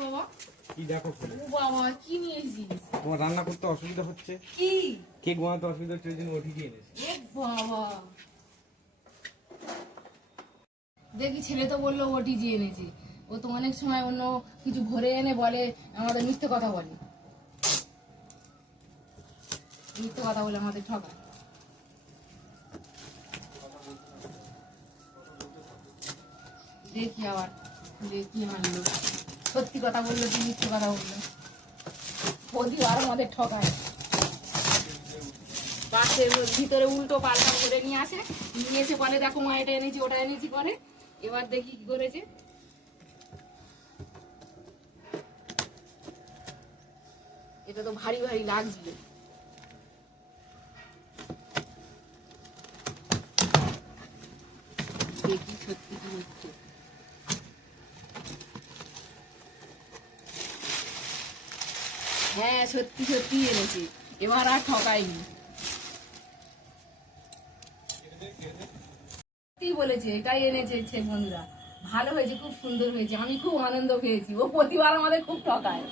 বাবা? কি দেখো ও বাবা, কি নিয়ে এসেছিস? তোমার রান্না করতে অসুবিধা হচ্ছে, কি কেক বানাতে অসুবিধা হচ্ছে, ওই জন্য ওটি দিয়ে এনেছি। এ বাবা, দেখি ছেলে তো বললো ওটিজি এনেছি। ও তো অনেক সময় অন্য কিছু ভরে এনে বলে, আমাদের মিথ্যে কথা বলে, মিথ্যে কথা বলে আমাদের ঠকায়। দেখি আবার কি আনলো, সত্যি কথা বললো কি মিথ্যে কথা বললো, প্রতিবার আমাদের ঠকায়। বাসের ভিতরে উল্টো পাল্টা করে নিয়ে আসে, নিয়ে এসে বলে দেখো মা এটা এনেছি ওটা এনেছি করে। এবার দেখি কি করেছে। এটা তো ভারী ভারী লাগছিল। দেখি সত্যি কি হচ্ছে। হ্যাঁ সত্যি সত্যি এনেছি, এবার আর ঠকাইনি। সত্যি বলেছে এটাই এনেছে বন্ধুরা, ভালো হয়েছে, খুব সুন্দর হয়েছে, আমি খুব আনন্দ পেয়েছি। ও প্রতিবার আমাদের খুব ঠকায়।